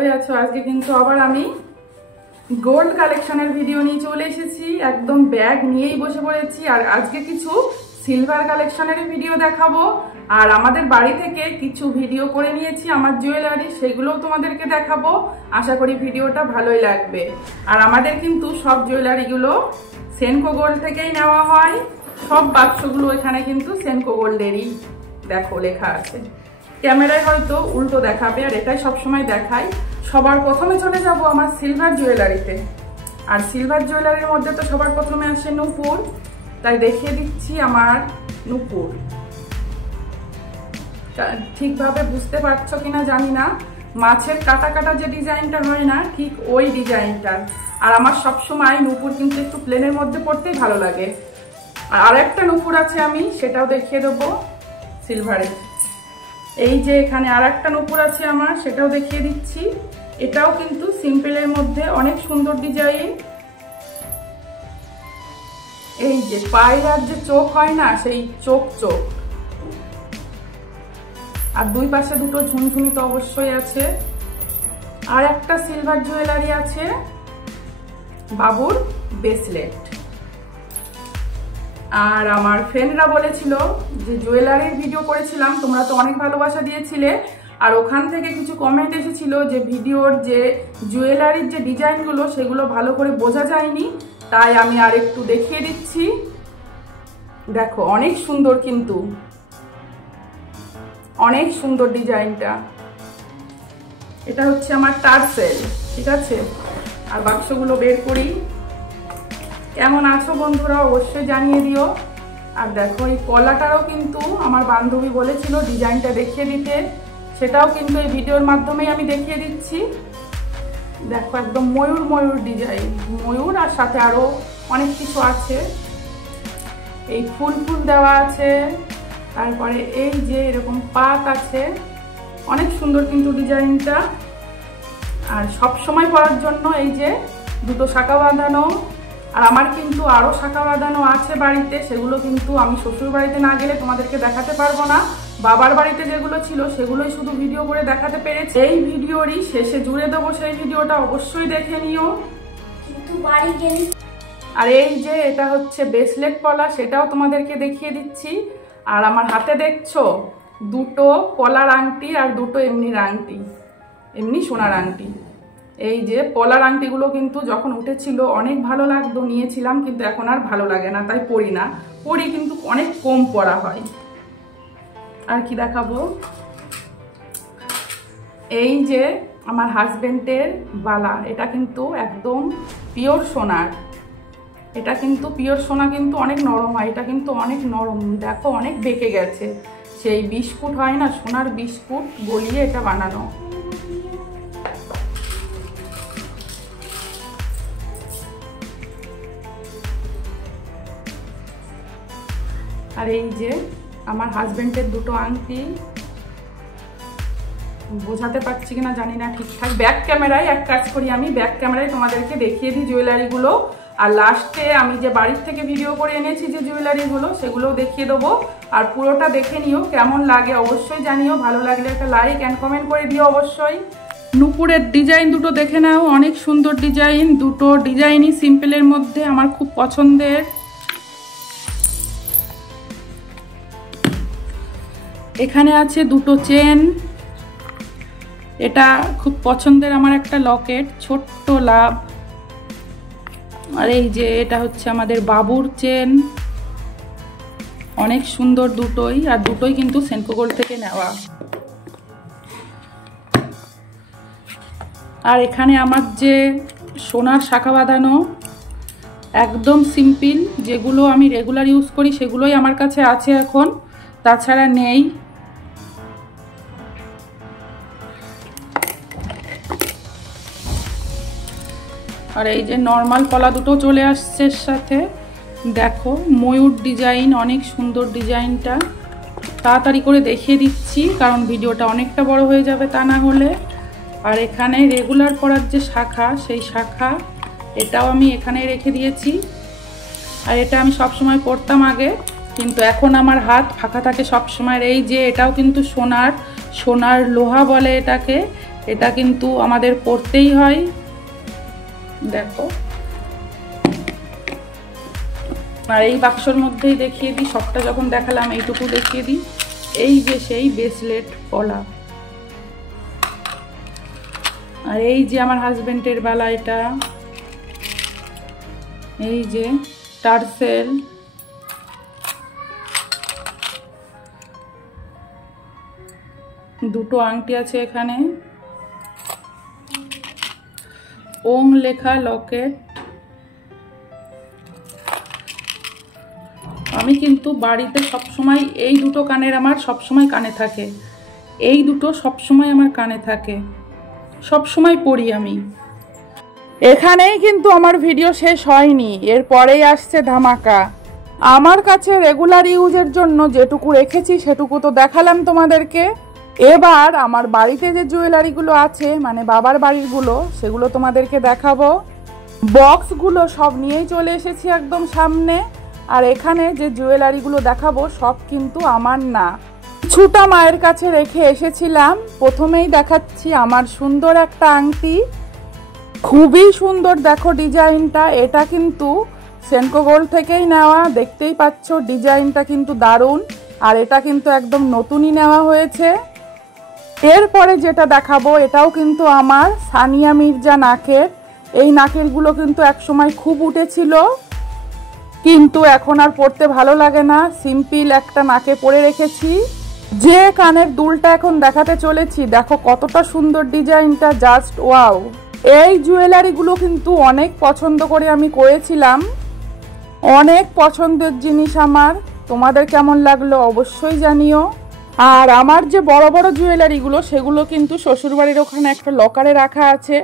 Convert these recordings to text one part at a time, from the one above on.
ভালোই আছো। আজকে কিন্তু আবার আমি গোল্ড কালেকশনের ভিডিও নিয়ে চলে এসেছি। একদম ব্যাগ নিয়েই বসে পড়েছি। আর আজকে কিছু সিলভার কালেকশনের ভিডিও দেখাবো। আর আমাদের বাড়ি থেকে কিছু ভিডিও করে নিয়েছি আমার জুয়েলারি, সেগুলোও তোমাদেরকে দেখাবো। আশা করি ভিডিওটা ভালোই লাগবে। আর আমাদের কিন্তু সব জুয়েলারিগুলো সেনকো গোল্ড থেকেই নেওয়া হয়। সব বাক্সগুলো এখানে কিন্তু সেনকো গোল্ডেরই দেখো লেখা আছে। ক্যামেরায় হয়তো উল্টো দেখাবে, আর এটাই সবসময় দেখাই। সবার প্রথমে চলে যাব আমার সিলভার জুয়েলারিতে। আর সিলভার জুয়েলারির মধ্যে তো সবার প্রথমে আসে নূপুর, তাই দেখিয়ে দিচ্ছি আমার নূপুর। ঠিকভাবে বুঝতে পারছো কিনা জানি না, মাছের কাটা কাটা যে ডিজাইনটা হয় না, ঠিক ওই ডিজাইনটা। আর আমার সবসময় নূপুর কিন্তু একটু প্লেনের মধ্যে পড়তেই ভালো লাগে। আর আরেকটা নূপুর আছে, আমি সেটাও দেখিয়ে দেবো সিলভারের। এই যে এখানে আর একটা নূপুর আছে আমার, সেটাও দেখিয়ে দিচ্ছি। এটাও কিন্তু সিম্পলের মধ্যে অনেক সুন্দর ডিজাইন। এই যে পায়রার যে চোখ হয় না, সেই চোখ। আর দুই পাশে দুটো ঝুনঝুনি তো অবশ্যই আছে। আর একটা সিলভার জুয়েলারি আছে, বাবুর ব্রেসলেট। আর আমার ফ্রেন্ডরা বলেছিল যে জুয়েলারির ভিডিও করেছিলাম, তোমরা তো অনেক ভালোবাসা দিয়েছিলে। আর ওখান থেকে কিছু কমেন্ট এসেছিল যে ভিডিওর যে জুয়েলারির যে ডিজাইনগুলো সেগুলো ভালো করে বোঝা যায়নি, তাই আমি আর একটু দেখিয়ে দিচ্ছি। দেখো অনেক সুন্দর, কিন্তু অনেক সুন্দর ডিজাইনটা। এটা হচ্ছে আমার টার্সেল, ঠিক আছে। আর বাক্সগুলো বের করি। কেমন আছো বন্ধুরা অবশ্যই জানিয়ে দিও। আর দেখো এই কলাটারও কিন্তু আমার বান্ধবী বলেছিল ডিজাইনটা দেখিয়ে দিতে, সেটাও কিন্তু এই ভিডিওর মাধ্যমেই আমি দেখিয়ে দিচ্ছি। দেখো একদম ময়ূর ময়ূর ডিজাইন, ময়ূর আর সাথে আরো অনেক কিছু আছে। এই ফুল ফুল দেওয়া আছে, তারপরে এই যে এরকম পাত আছে। অনেক সুন্দর কিন্তু ডিজাইনটা। আর সব সময় পরার জন্য এই যে দুটো শাঁখা বাঁধানো। আর আমার কিন্তু আরো শাঁখা বাঁধানো আছে বাড়িতে, সেগুলো কিন্তু আমি শ্বশুর বাড়িতে না গেলে তোমাদেরকে দেখাতে পারবো না। বাবার বাড়িতে যেগুলো ছিল সেগুলোই শুধু ভিডিও করে দেখাতে পেরেছি। এই ভিডিওরই শেষে জুড়ে দেবো, সেই ভিডিওটা অবশ্যই দেখে নিও। কিন্তু বাড়ি গেলে আর এই যে এটা হচ্ছে ব্রেসলেট পলা, সেটাও তোমাদেরকে দেখিয়ে দিচ্ছি। আর আমার হাতে দেখছো দুটো পলার আংটি আর দুটো এমনি আংটি, এমনি সোনার আংটি। এই যে পলার আংটিগুলো কিন্তু যখন উঠেছিল অনেক ভালো লাগতো, নিয়েছিলাম, কিন্তু এখন আর ভালো লাগে না, তাই পরি না। পরি কিন্তু অনেক কম পরা হয়। আর কি দেখাবো, এই যে আমার হাজবেন্ডের বালা, এটা কিন্তু একদম পিওর সোনার। এটা কিন্তু পিওর সোনা, কিন্তু অনেক নরম হয়। এটা কিন্তু অনেক নরম, দেখো অনেক বেঁকে গেছে। সেই বিস্কুট হয় না, সোনার বিস্কুট গলিয়ে এটা বানানো। আর এই যে আমার হাজবেন্ডের দুটো আংটি, বোঝাতে পারছি কিনা জানি না ঠিকঠাক। ব্যাক ক্যামেরায় এক কাজ করি, আমি ব্যাক ক্যামেরায় তোমাদেরকে দেখিয়ে দিই জুয়েলারিগুলো। আর লাস্টে আমি যে বাড়ির থেকে ভিডিও করে এনেছি যে জুয়েলারিগুলো, সেগুলোও দেখিয়ে দেবো। আর পুরোটা দেখে নিও, কেমন লাগে অবশ্যই জানিও। ভালো লাগলে একটা লাইক অ্যান্ড কমেন্ট করে দিও অবশ্যই। নূপুরের ডিজাইন দুটো দেখে নাও, অনেক সুন্দর ডিজাইন। দুটো ডিজাইনই সিম্পলের মধ্যে আমার খুব পছন্দের। এখানে আছে দুটো চেন, এটা খুব পছন্দের আমার একটা লকেট, ছোট্ট লাভ। আর এই যে এটা হচ্ছে আমাদের বাবুর চেন, অনেক সুন্দর দুটোই। আর দুটোই কিন্তু সেনকো গোল্ড থেকে নেওয়া। আর এখানে আমার যে সোনার শাঁখা বাঁধানো, একদম সিম্পল, যেগুলো আমি রেগুলার ইউজ করি সেগুলোই আমার কাছে আছে এখন, তাছাড়া নেই। আর এই যে নর্মাল পলা দুটো চলে আসছে এর সাথে। দেখো ময়ূর ডিজাইন, অনেক সুন্দর ডিজাইনটা। তাড়াতাড়ি করে দেখিয়ে দিচ্ছি কারণ ভিডিওটা অনেকটা বড় হয়ে যাবে তা না হলে। আর এখানে রেগুলার পরার যে শাখা, সেই শাখা এটাও আমি এখানে রেখে দিয়েছি। আর এটা আমি সব সময় পরতাম আগে, কিন্তু এখন আমার হাত ফাঁকা থাকে সব সময়। এই যে এটাও কিন্তু সোনার লোহা বলে এটাকে, এটা কিন্তু আমাদের পরতেই হয়। দেখো, আর এই বাক্সর মধ্যেই দেখিয়ে দিই, সবটা যখন দেখালাম এইটুকু দেখিয়ে দিই। এই যে সেই ব্রেসলেট পলা, আর এই যে আমার হাজবেন্ডের বালা, এটা এই যে টার্সেল, দুটো আংটি আছে এখানে, ওম লেখা লকেট। আমি কিন্তু বাড়িতে সবসময় এই দুটো কানের আমার সবসময় কানে থাকে, এই দুটো সবসময় আমার কানে থাকে, সবসময় পরি আমি। এখানেই কিন্তু আমার ভিডিও শেষ হয়নি, এরপরেই আসছে ধামাকা। আমার কাছে রেগুলার ইউজের জন্য যেটুকু রেখেছি সেটুকু তো দেখালাম তোমাদেরকে। এবার আমার বাড়িতে যে জুয়েলারিগুলো আছে, মানে বাবার বাড়িরগুলো, সেগুলো তোমাদেরকে দেখাবো। বক্সগুলো সব নিয়েই চলে এসেছি একদম সামনে। আর এখানে যে জুয়েলারিগুলো দেখাবো সব কিন্তু আমার না, কিছুটা মায়ের কাছে রেখে এসেছিলাম। প্রথমেই দেখাচ্ছি আমার সুন্দর একটা আংটি, খুবই সুন্দর, দেখো ডিজাইনটা। এটা কিন্তু সেনকো গোল্ড থেকেই নেওয়া, দেখতেই পাচ্ছ ডিজাইনটা কিন্তু দারুণ। আর এটা কিন্তু একদম নতুনই নেওয়া হয়েছে। এরপরে যেটা দেখাবো এটাও কিন্তু আমার সানিয়া মির্জা নাকের। এই নাকেরগুলো কিন্তু একসময় খুব উঠেছিল, কিন্তু এখন আর পরতে ভালো লাগে না, সিম্পল একটা নাকে পরে রেখেছি। যে কানের দুলটা এখন দেখাতে চলেছি, দেখো কতটা সুন্দর ডিজাইনটা, জাস্ট ওয়াও। এই জুয়েলারিগুলো কিন্তু অনেক পছন্দ করে আমি করেছিলাম, অনেক পছন্দের জিনিস আমার। তোমাদের কেমন লাগলো অবশ্যই জানিও। আর আমার যে বড় বড় জুয়েলারিগুলো সেগুলো কিন্তু শ্বশুরবাড়ির ওখানে একটা লকারে রাখা আছে।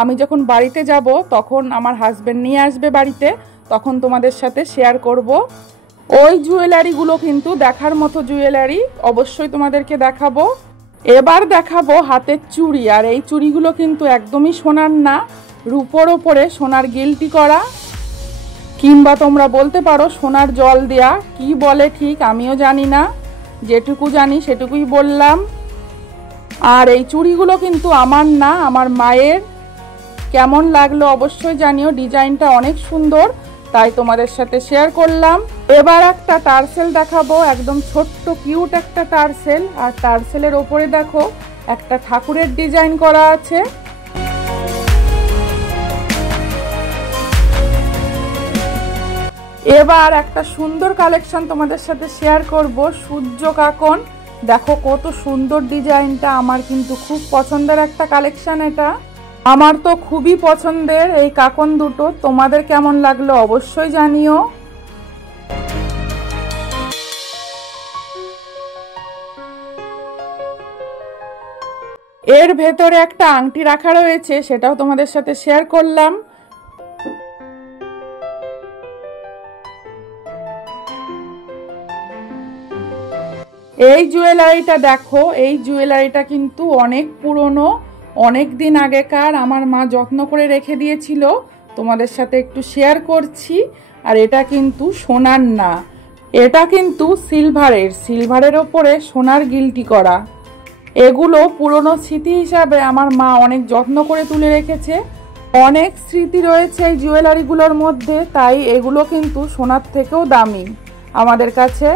আমি যখন বাড়িতে যাব তখন আমার হাজবেন্ড নিয়ে আসবে বাড়িতে, তখন তোমাদের সাথে শেয়ার করব। ওই জুয়েলারিগুলো কিন্তু দেখার মতো জুয়েলারি, অবশ্যই তোমাদেরকে দেখাবো। এবার দেখাবো হাতের চুড়ি। আর এই চুড়িগুলো কিন্তু একদমই সোনার না, রূপোর ওপরে সোনার গিল্টি করা, কিংবা তোমরা বলতে পারো সোনার জল দেয়া, কি বলে ঠিক আমিও জানি না, যেটুকু জানি সেটুকুই বললাম। আর এই চুড়িগুলো কিন্তু আমার না, আমার মায়ের। কেমন লাগলো অবশ্যই জানিও, ডিজাইনটা অনেক সুন্দর, তাই তোমাদের সাথে শেয়ার করলাম। এবার একটা টার্সেল দেখাবো, একদম ছোট্ট কিউট একটা টার্সেল। আর টার্সেলের ওপরে দেখো একটা ঠাকুরের ডিজাইন করা আছে। এবার একটা সুন্দর কালেকশন তোমাদের সাথে শেয়ার করব, সূর্য কাকন। দেখো কত সুন্দর ডিজাইনটা, আমার কিন্তু খুব পছন্দের একটা কালেকশন এটা। আমার তো খুবই পছন্দের এই কাকন দুটো, তোমাদের কেমন লাগলো অবশ্যই জানিও। এর ভেতরে একটা আংটি রাখা রয়েছে, সেটাও তোমাদের সাথে শেয়ার করলাম। এই জুয়েলারিটা দেখো, এই জুয়েলারিটা কিন্তু অনেক পুরনো, অনেক দিন আগেকার, আমার মা যত্ন করে রেখে দিয়েছিল, তোমাদের সাথে একটু শেয়ার করছি। আর এটা কিন্তু সোনার না, এটা কিন্তু সিলভারের, সিলভারের ওপরে সোনার গিল্টি করা। এগুলো পুরনো স্মৃতি হিসাবে আমার মা অনেক যত্ন করে তুলে রেখেছে, অনেক স্মৃতি রয়েছে এই জুয়েলারিগুলোর মধ্যে, তাই এগুলো কিন্তু সোনার থেকেও দামি আমাদের কাছে।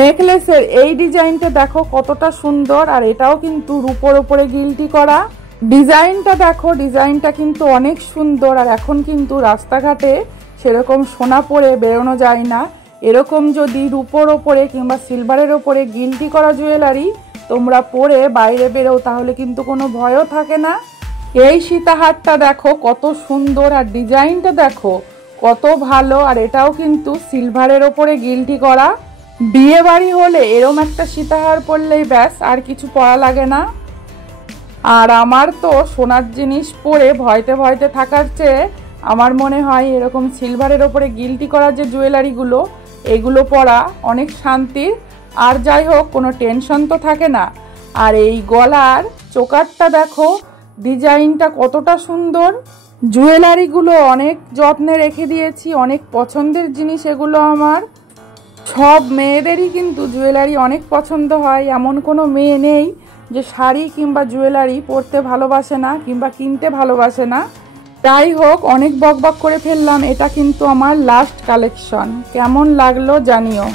নেকলেসের এই ডিজাইনটা দেখো কতটা সুন্দর, আর এটাও কিন্তু রূপোর ওপরে গিল্টি করা। ডিজাইনটা দেখো, ডিজাইনটা কিন্তু অনেক সুন্দর। আর এখন কিন্তু রাস্তাঘাটে সেরকম সোনা পরে বেরোনো যায় না, এরকম যদি রূপোর ওপরে কিংবা সিলভারের ওপরে গিল্টি করা জুয়েলারি তোমরা পরে বাইরে বেরো, তাহলে কিন্তু কোনো ভয়ও থাকে না। এই সীতাহারটা দেখো কত সুন্দর, আর ডিজাইনটা দেখো কত ভালো। আর এটাও কিন্তু সিলভারের ওপরে গিল্টি করা। বিয়ে বাড়ি হলে এরম একটা সীতাহার পরলেই ব্যাস, আর কিছু পরা লাগে না। আর আমার তো সোনার জিনিস পরে ভয়তে ভয়তে থাকার চেয়ে আমার মনে হয় এরকম সিলভারের ওপরে গিল্টি করা যে জুয়েলারিগুলো, এগুলো পরা অনেক শান্তির। আর যাই হোক, কোনো টেনশন তো থাকে না। আর এই গলার চোকারটা দেখো, ডিজাইনটা কতটা সুন্দর। জুয়েলারিগুলো অনেক যত্নে রেখে দিয়েছি, অনেক পছন্দের জিনিস এগুলো আমার। সব মেয়েদেরই কিন্তু জুয়েলারি অনেক পছন্দ হয়, এমন কোনো মেয়ে নেই যে শাড়ি কিংবা জুয়েলারি পরতে ভালোবাসে না কিংবা কিনতে ভালোবাসে না। যাই হোক, অনেক বকবক করে ফেললাম। এটা কিন্তু আমার লাস্ট কালেকশন। কেমন লাগলো জানিও।